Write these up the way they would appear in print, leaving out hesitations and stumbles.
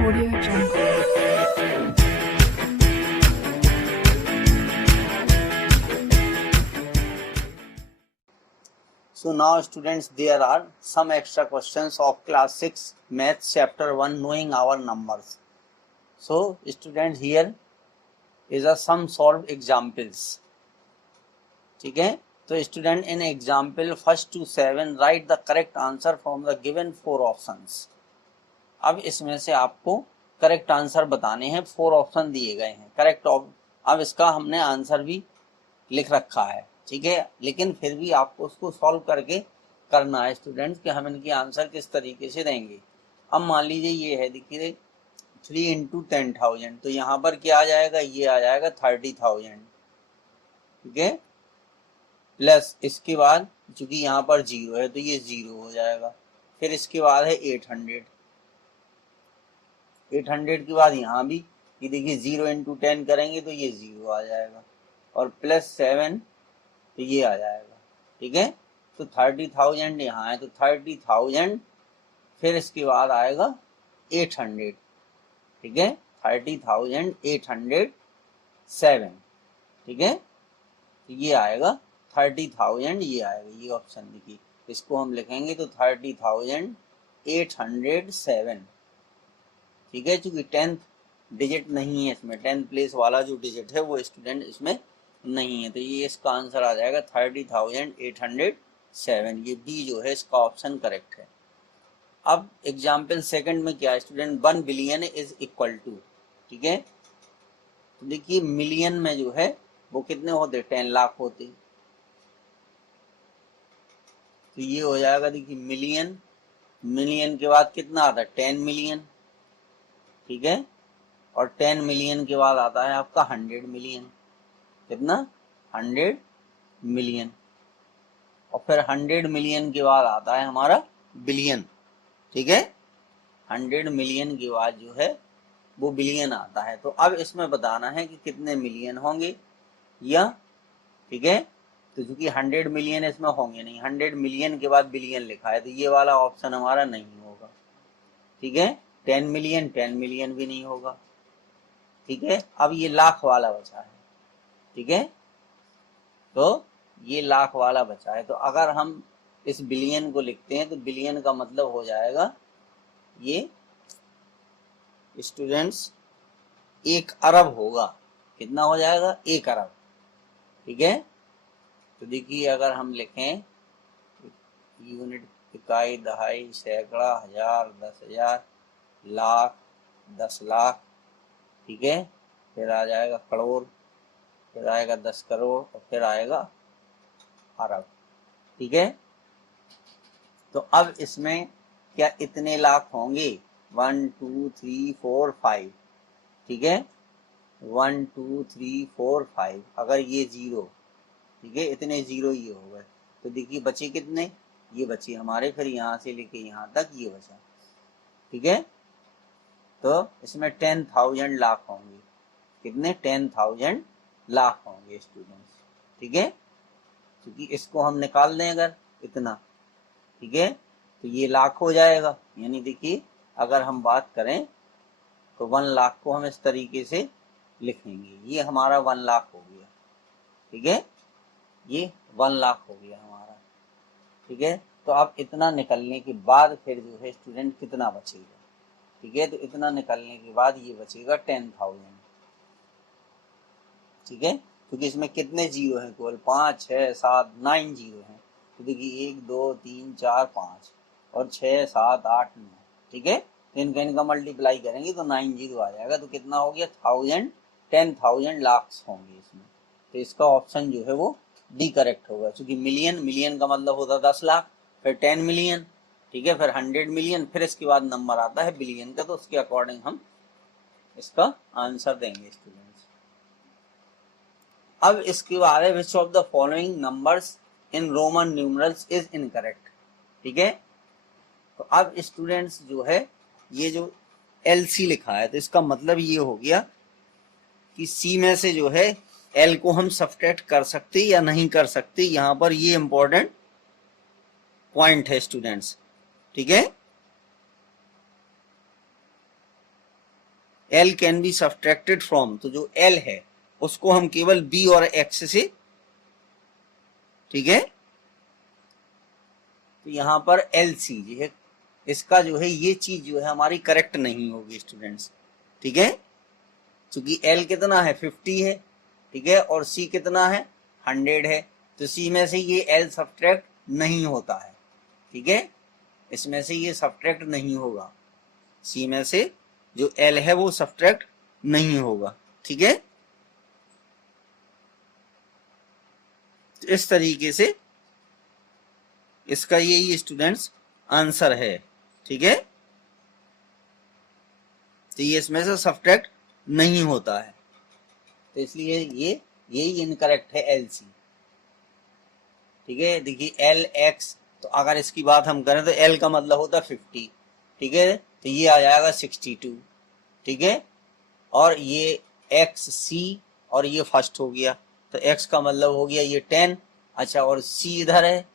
Audio Jungle. So now students, there are some extra questions of class 6 maths chapter 1 knowing our numbers. So students, here is a some solved examples. ठीक है, तो student in example first to 7 write the correct answer from the given 4 options. अब इसमें से आपको correct answer बताने हैं. 4 option दिए गए हैं करेक्ट. अब इसका हमने आंसर भी लिख रखा है, ठीक है, लेकिन फिर भी आपको उसको सॉल्व करके करना है स्टूडेंट्स कि हम इनकी आंसर किस तरीके से देंगे. अब मान लीजिए ये है, देखिए 3 इंटू 10,000, तो यहाँ पर क्या आ जाएगा, ये आ जाएगा 30,000, ठीक है, प्लस इसके बाद चूंकि यहाँ पर 0 है तो ये 0 हो जाएगा. फिर इसके बाद है 800. 800 के बाद यहाँ भी ये देखिए 0 इंटू 10 करेंगे तो ये 0 आ जाएगा, और प्लस 7 तो ये आ जाएगा, ठीक है. तो 30,000 यहाँ है तो 30,000, फिर इसके बाद आएगा 800, ठीक है, 30,807, ठीक है. तो ये आएगा 30,000, ये आएगा, ये ऑप्शन देखिए, इसको हम लिखेंगे तो 30,807, ठीक है. चूंकि 10th डिजिट नहीं है इसमें, 10th प्लेस वाला जो डिजिट है वो स्टूडेंट इसमें नहीं है, तो ये इसका आंसर आ जाएगा 30,807. ये बी जो है इसका ऑप्शन करेक्ट है. अब एग्जाम्पल सेकंड में क्या है student, 1 billion is equal to, ठीक है. तो देखिए मिलियन में जो है वो कितने होते, 10 लाख होते, तो ये हो जाएगा देखिए मिलियन. मिलियन के बाद कितना आता है, 10 मिलियन, ठीक है, और 10 मिलियन के बाद आता है आपका 100 मिलियन. कितना, 100 मिलियन. और फिर 100 मिलियन के बाद आता है हमारा बिलियन, ठीक है. 100 मिलियन के बाद जो है वो बिलियन आता है. तो अब इसमें बताना है कि कितने मिलियन होंगे, या ठीक है, तो चूंकि 100 मिलियन इसमें होंगे नहीं, 100 मिलियन के बाद बिलियन लिखा है तो ये वाला ऑप्शन हमारा नहीं होगा, ठीक है. 10 मिलियन, 10 मिलियन भी नहीं होगा, ठीक है. अब ये लाख वाला बचा है, ठीक है, तो ये लाख वाला बचा है. तो अगर हम इस बिलियन को लिखते हैं तो बिलियन का मतलब हो जाएगा ये स्टूडेंट्स 1 अरब होगा. कितना हो जाएगा, 1 अरब, ठीक है. तो देखिए अगर हम लिखें यूनिट, इकाई, दहाई, सैकड़ा, हजार, 10,000, लाख, 10 लाख, ठीक है, फिर आ जाएगा करोड़, फिर आएगा 10 करोड़, और फिर आएगा अरब, ठीक है. तो अब इसमें क्या इतने लाख होंगे, 1 2 3 4 5, ठीक है, 1 2 3 4 5. अगर ये 0, ठीक है, इतने 0 ये हो गए, तो देखिए बचे कितने, ये बचे हमारे, फिर यहाँ से लेके यहाँ तक ये बचा, ठीक है. तो इसमें 10,000 लाख होंगे. कितने, 10,000 लाख होंगे स्टूडेंट्स, ठीक है. क्योंकि इसको हम निकाल दें अगर इतना, ठीक है, तो ये लाख हो जाएगा. यानी देखिए अगर हम बात करें तो 1 लाख को हम इस तरीके से लिखेंगे, ये हमारा 1 लाख हो गया, ठीक है, ये 1 लाख हो गया हमारा, ठीक है. तो अब इतना निकलने के बाद फिर जो है स्टूडेंट कितना बचेगा, ठीक है, तो इतना निकलने के बाद ये बचेगा 10,000, ठीक है. क्योंकि इसमें कितने 0 हैं, केवल 5 6 7 9 0 हैं. तो देखिए 1 2 3 4 5 और 6 7 8 9, ठीक है. तो इनका मल्टीप्लाई करेंगे तो 9 0 आ जाएगा. तो कितना हो गया, 10,000 लाख होंगे इसमें. तो इसका ऑप्शन जो है वो डी करेक्ट होगा. क्योंकि मिलियन का मतलब होता है 10 लाख, फिर 10 मिलियन, ठीक है, फिर 100 मिलियन, फिर इसके बाद नंबर आता है बिलियन का. तो उसके अकॉर्डिंग हम इसका आंसर देंगे स्टूडेंट्स. अब इसके बाद है which of the following numbers in Roman numerals is incorrect, ठीक है. तो अब स्टूडेंट्स जो है ये जो LC लिखा है तो इसका मतलब ये हो गया कि C में से जो है L को हम सब्ट्रैक्ट कर सकते या नहीं कर सकते. यहाँ पर ये इंपॉर्टेंट पॉइंट है स्टूडेंट्स, ठीक है. L can be subtracted from, तो जो L है उसको हम केवल B और X से, ठीक है, तो यहां पर LC जो है इसका जो है ये चीज जो है हमारी करेक्ट नहीं होगी स्टूडेंट्स, ठीक है, क्योंकि L कितना है 50 है, ठीक है, और C कितना है 100 है, तो C में से ये L सब्ट्रैक्ट नहीं होता है, ठीक है, इसमें से ये सब्ट्रैक्ट नहीं होगा, C में से जो L है वो सब्ट्रैक्ट नहीं होगा, ठीक है। तो इस तरीके से इसका यही स्टूडेंट्स आंसर है, ठीक है, तो ये इसमें से सब्ट्रैक्ट नहीं होता है, तो इसलिए ये यही इनकरेक्ट है LC, ठीक है। देखिए LX, तो अगर इसकी बात हम करें तो L का मतलब होता है 50, ठीक है, तो ये आ जाएगा 62, ठीक है, और ये XC और ये फर्स्ट हो गया, तो X का मतलब हो गया ये 10, अच्छा, और C इधर है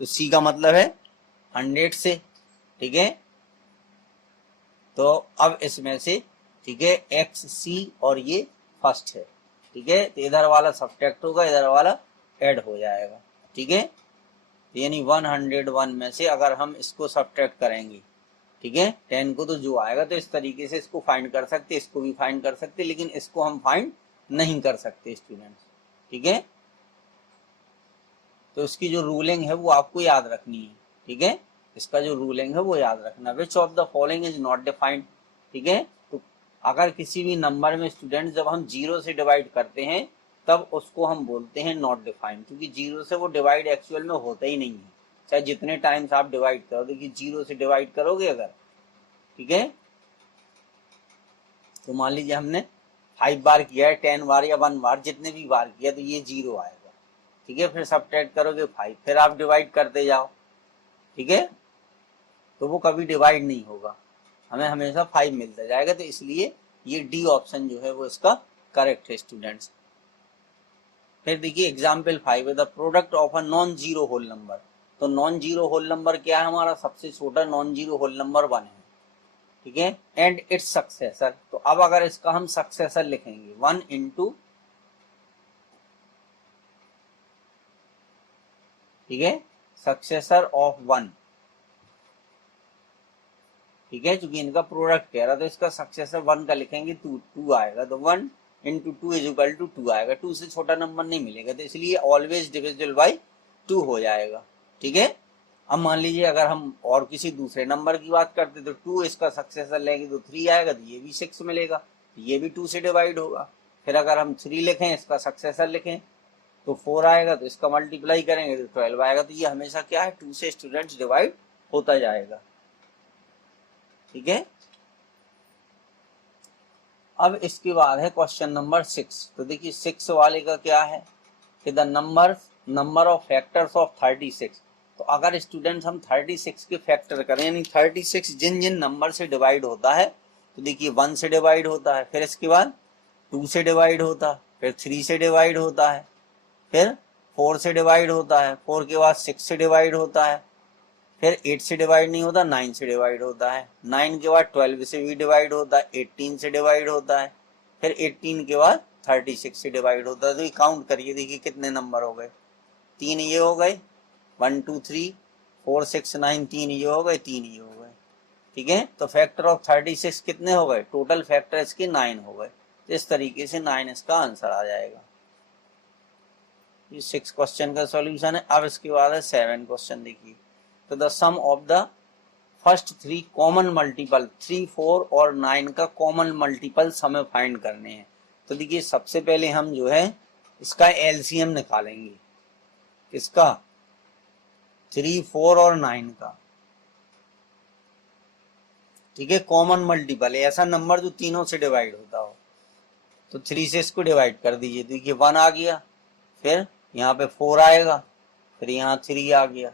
तो C का मतलब है 100 से, ठीक है, तो अब इसमें से, ठीक है, XC और ये फर्स्ट है, ठीक है, तो इधर वाला सब्ट्रैक्ट होगा, इधर वाला ऐड हो जाएगा, ठीक है, यानी 101 में से अगर हम इसको सब्ट्रैक्ट करेंगे, ठीक है, 10 को, तो जो आएगा, तो इस तरीके से इसको फाइंड कर सकते, इसको भी फाइंड कर सकते, लेकिन इसको हम फाइंड नहीं कर सकते स्टूडेंट्स, ठीक है, तो इसकी जो रूलिंग है वो आपको याद रखनी है, ठीक है, इसका जो रूलिंग है वो याद रखना, which of the following is not defined, ठीक है, तो अगर किसी भी नंबर में स्टूडेंट जब हम 0 से डिवाइड करते हैं तब उसको हम बोलते हैं नॉट डिफाइंड, क्योंकि 0 से वो डिवाइड एक्चुअल में होता ही नहीं है, चाहे जितने टाइम्स आप डिवाइड करो, देखिए 0 से डिवाइड करोगे अगर, ठीक है, तो मान लीजिए हमने 5 बार किया है, 10 बार या 1 बार, जितने भी बार किया, तो ये 0 आएगा, ठीक है, फिर सब्ट्रैक्ट करोगे 5, फिर आप डिवाइड करते जाओ, ठीक है, तो वो कभी डिवाइड नहीं होगा, हमें हमेशा 5 मिलता जाएगा, तो इसलिए ये डी ऑप्शन जो है वो इसका करेक्ट है स्टूडेंट्स। फिर देखिए एग्जाम्पल 5 है, the product of a non zero whole number, तो नॉन जीरो होल नंबर क्या है हमारा, सबसे छोटा नॉन जीरो होल नंबर 1 है, ठीक है, एंड इट्स सक्सेसर, तो अब अगर इसका हम सक्सेसर लिखेंगे 1 इंटू, ठीक है, सक्सेसर ऑफ 1, ठीक है, क्योंकि इनका प्रोडक्ट कह रहा, तो इसका सक्सेसर 1 का लिखेंगे 2 आएगा, तो 1 इंटू 2 इज इक्वल टू 2 आएगा, 2 से छोटा नंबर नहीं मिलेगा, तो इसलिए ऑलवेज डिविजिबल बाई 2 हो जाएगा, ठीक है। अब मान लीजिए अगर हम और किसी दूसरे नंबर की बात करते तो 2 इसका सक्सेसर लेंगे तो 3 आएगा, तो ये भी 6 मिलेगा, तो ये भी 2 से डिवाइड होगा, फिर अगर हम 3 लिखें इसका सक्सेसर लिखें तो 4 आएगा, तो इसका मल्टीप्लाई करेंगे तो 12 आएगा, तो ये हमेशा क्या है 2 से स्टूडेंट्स डिवाइड होता जाएगा, ठीक है। अब इसके बाद है क्वेश्चन नंबर 6, तो देखिए 6 वाले का क्या है कि the number of factors of 36, तो अगर स्टूडेंट्स हम 36 के फैक्टर करें, यानी 36 जिन जिन नंबर से डिवाइड होता है, तो देखिए 1 से डिवाइड होता है, फिर इसके बाद 2 से डिवाइड होता है, फिर 3 से डिवाइड होता है, फिर 4 से डिवाइड होता है, 4 के बाद 6 से डिवाइड होता है, फिर 8 से डिवाइड नहीं होता, 9 से डिवाइड होता है, 9 के बाद 12 से भी डिवाइड होता है, 18 से डिवाइड होता है, फिर 18 के बाद 36 से डिवाइड होता है, तो ये काउंट करिए, देखिए कितने नंबर हो गए, 3 ये हो गए, 1 2 3 4 6 9, 3 ये हो गए, 3 ये हो गए, ठीक है, तो फैक्टर ऑफ 36 कितने हो गए, टोटल फैक्टर इसके 9 हो गए, तो इस तरीके से 9 इसका आंसर आ जाएगा। ये 6 क्वेश्चन का सॉल्यूशन है। अब इसके बाद है 7 क्वेश्चन, देखिए, तो the sum of the first 3 common multiple, 3 4 और 9 का कॉमन मल्टीपल्स हमें फाइंड करने हैं, तो देखिए सबसे पहले हम जो है इसका एलसीएम निकालेंगे, इसका 3 4 और 9 का, ठीक है, कॉमन मल्टीपल है ऐसा नंबर जो तीनों से डिवाइड होता हो, तो 3 से इसको डिवाइड कर दीजिए, देखिए 1 आ गया, फिर यहाँ पे 4 आएगा, फिर यहाँ 3 आ गया,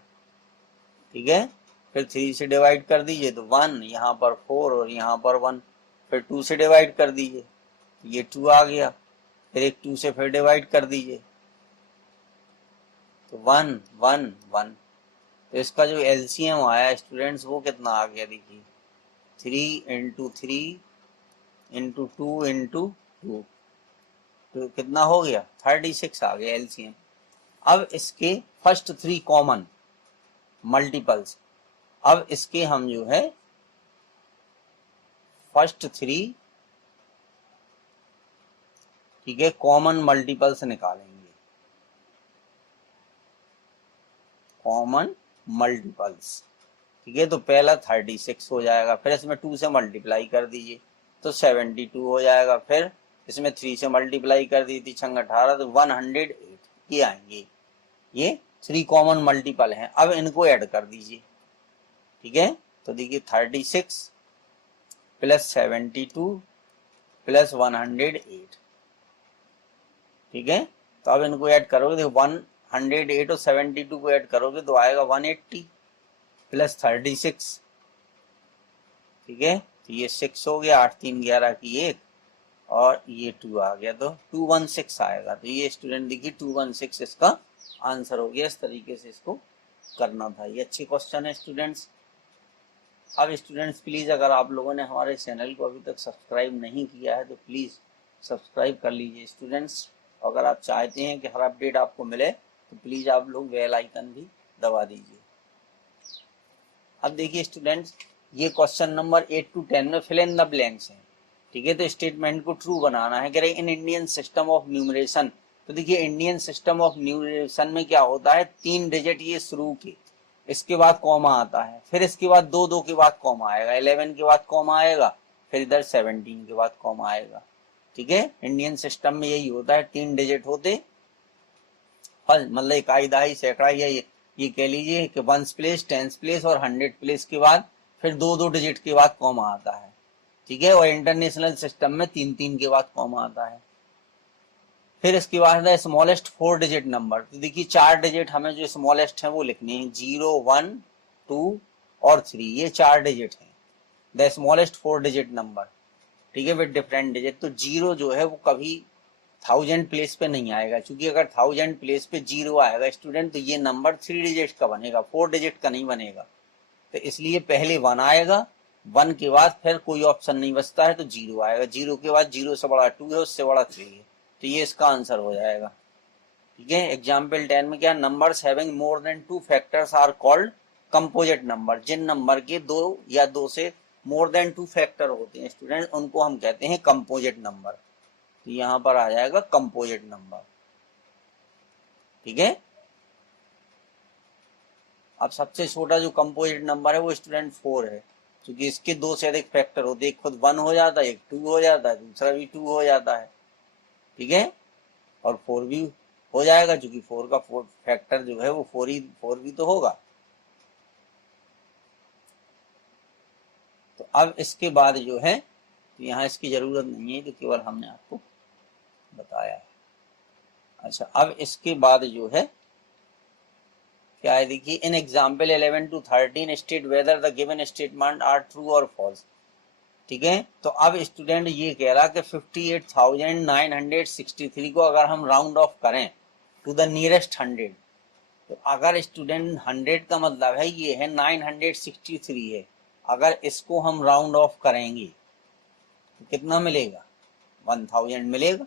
ठीक है, फिर 3 से डिवाइड कर दीजिए तो 1, यहाँ पर 4 और यहाँ पर 1, फिर 2 से डिवाइड कर दीजिए तो ये 2 आ गया, फिर एक 2 से फिर डिवाइड कर दीजिए तो 1 1 1, तो इसका जो एलसीएम आया स्टूडेंट्स वो कितना आ गया, देखिए 3 इंटू 3 इंटू 2 इंटू 2, तो कितना हो गया 36 आ गया एलसीएम। अब इसके फर्स्ट 3 कॉमन मल्टीपल्स, अब इसके हम जो है फर्स्ट 3, ठीक है, कॉमन मल्टीपल्स निकालेंगे, कॉमन मल्टीपल्स, ठीक है। तो पहला 36 हो जाएगा, फिर इसमें 2 से मल्टीप्लाई कर दीजिए तो 72 हो जाएगा, फिर इसमें 3 से मल्टीप्लाई कर दी थी 6 18 तो 108 ये आएंगे। ये 3 कॉमन मल्टीपल हैं, अब इनको ऐड कर दीजिए, ठीक है। तो देखिए 36 प्लस 72 प्लस 108, ठीक है। तो अब इनको ऐड करोगे तो 108 और 72 को ऐड करोगे तो आएगा 180 प्लस 36, ठीक है। तो ये 6 हो गया, 8 3 11 की 1 और ये 2 आ गया, तो 216 आएगा। तो ये स्टूडेंट देखिए 216 इसका आंसर हो गया। इस तरीके से इसको करना था। ये अच्छे क्वेश्चन है स्टूडेंट्स। अब स्टूडेंट्स प्लीज़ अगर आप लोगों ने हमारे चैनल को अभी तक सब्सक्राइब नहीं किया है तो प्लीज़ सब्सक्राइब कर लीजिए स्टूडेंट्स। अगर आप चाहते हैं कि हर अपडेट आपको मिले तो प्लीज़ आप लोग बेल आइकन भी दबा दीजिए। अब देखिए स्टूडेंट्स, ये क्वेश्चन नंबर 8 to 10 में फिल इन द ब्लैंक्स हैं, ठीक है। तो स्टेटमेंट को ट्रू बनाना है। कह रहे in Indian system of numeration, तो देखिए इंडियन सिस्टम ऑफ न्यूमरेशन में क्या होता है, 3 डिजिट ये शुरू के, इसके बाद कॉमा आता है, फिर इसके बाद 2 2 के बाद कॉमा आएगा, 11 के बाद कॉमा आएगा, फिर इधर 17 के बाद कॉमा आएगा, ठीक है। इंडियन सिस्टम में यही होता है, 3 डिजिट होते, मतलब इकाई दहाई सैकड़ा, ये कह लीजिए कि 1s प्लेस 10s प्लेस और 100 प्लेस के बाद फिर 2 2 डिजिट के बाद कॉमा आता है, ठीक है। और इंटरनेशनल सिस्टम में 3 3 के बाद कॉमा आता है। फिर इसके बाद है स्मॉलेस्ट 4 डिजिट नंबर। तो देखिए 4 डिजिट हमें जो स्मॉलेस्ट है वो लिखने हैं, 0 1 2 और 3, ये 4 डिजिट हैं, द स्मॉलेस्ट 4 डिजिट नंबर, ठीक है, विद डिफरेंट डिजिट। तो 0 जो है वो कभी 1000 प्लेस पे नहीं आएगा, क्योंकि अगर 1000 प्लेस पे 0 आएगा स्टूडेंट तो ये नंबर 3 डिजिट का बनेगा, 4 डिजिट का नहीं बनेगा। तो इसलिए पहले 1 आएगा, 1 के बाद फिर कोई ऑप्शन नहीं बचता है तो 0 आएगा, 0 के बाद 0 से बड़ा 2 है, उससे बड़ा 3 है, तो ये इसका आंसर हो जाएगा, ठीक है। एग्जाम्पल 10 में क्या, numbers having more than 2 factors are called composite number. जिन नंबर के 2 या 2 से मोर देन 2 फैक्टर होते हैं स्टूडेंट, उनको हम कहते हैं कंपोजिट नंबर। तो यहां पर आ जाएगा कंपोजिट नंबर, ठीक है। अब सबसे छोटा जो कंपोजिट नंबर है वो स्टूडेंट 4 है, क्योंकि इसके 2 से अधिक फैक्टर होते हैं, एक खुद 1 हो जाता है, एक 2 हो जाता है, दूसरा भी 2 हो जाता है, ठीक है। और 4 भी हो जाएगा, क्योंकि 4 का 4 फैक्टर जो है वो 4 भी तो होगा। तो अब इसके बाद जो है, तो यहाँ इसकी जरूरत नहीं है, तो केवल हमने आपको बताया है। अच्छा, अब इसके बाद जो है क्या है, देखिए in example 11 to 13 state whether the given statement are true और फॉल्स, ठीक है। तो अब स्टूडेंट ये कह रहा कि 58,963 को अगर हम राउंड ऑफ करें टू द नियरेस्ट 100, तो अगर स्टूडेंट 100 का मतलब है ये है 963 है, अगर इसको हम राउंड ऑफ करेंगे तो कितना मिलेगा, 1000 मिलेगा,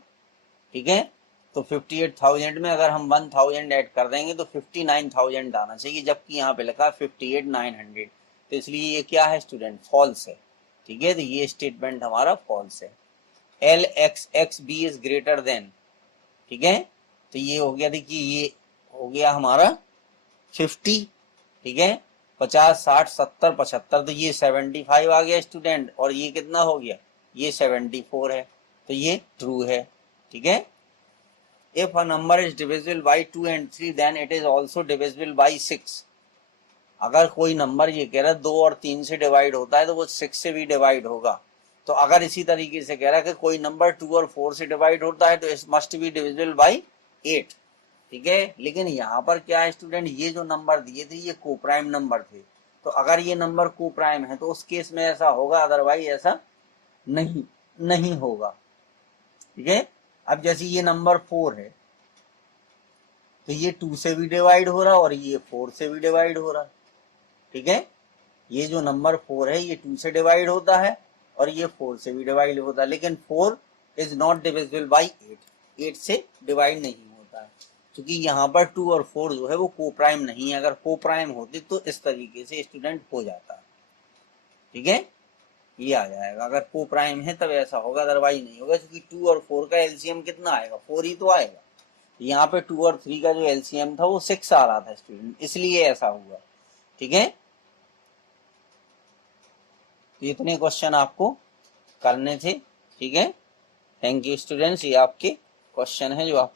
ठीक है। तो 58,000 में अगर हम 1000 ऐड कर देंगे तो 59,000 आना चाहिए, जबकि यहाँ पे लिखा 58,900, तो इसलिए ये क्या है स्टूडेंट, फॉल्स है, ठीक है। तो ये स्टेटमेंट हमारा फॉल्स है। LXXB इज ग्रेटर देन, ठीक है। तो ये हो गया, देखिए ये हो गया हमारा 50, ठीक है, 50 60 70 75, तो ये 75 आ गया स्टूडेंट, और ये कितना हो गया, ये 74 है, तो ये ट्रू है, ठीक है। If a number is divisible by 2 and 3 then it is also divisible by 6। अगर कोई नंबर ये कह रहा है 2 और 3 से डिवाइड होता है तो वो 6 से भी डिवाइड होगा। तो अगर इसी तरीके से कह रहा है कि कोई नंबर 2 और 4 से डिवाइड होता है तो it must be divisible by 8, ठीक है। लेकिन यहाँ पर क्या है स्टूडेंट, ये जो नंबर दिए थे ये कोप्राइम नंबर थे, तो अगर ये नंबर कोप्राइम है तो उस केस में ऐसा होगा, अदरवाइज ऐसा नहीं होगा, ठीक है। अब जैसे ये नंबर 4 है तो ये 2 से भी डिवाइड हो रहा और ये 4 से भी डिवाइड हो रहा, ठीक है। ये जो नंबर 4 है ये 2 से डिवाइड होता है और ये 4 से भी डिवाइड होता है, लेकिन 4 इज नॉट डिविजिबल बाई 8, 8 से डिवाइड नहीं होता है, क्योंकि यहाँ पर 2 और 4 जो है वो को प्राइम नहीं है। अगर को प्राइम होते तो इस तरीके से स्टूडेंट हो जाता है, ठीक है, ये आ जाएगा। अगर को प्राइम है तब ऐसा होगा, अदरवाइज नहीं होगा, क्योंकि 2 और 4 का एलसीएम कितना आएगा, 4 ही तो आएगा। यहाँ पे 2 और 3 का जो एलसीएम था वो 6 आ रहा था स्टूडेंट, इसलिए ऐसा हुआ, ठीक है। तो इतने क्वेश्चन आपको करने थे, ठीक है। थैंक यू स्टूडेंट्स, ये आपके क्वेश्चन है जो आप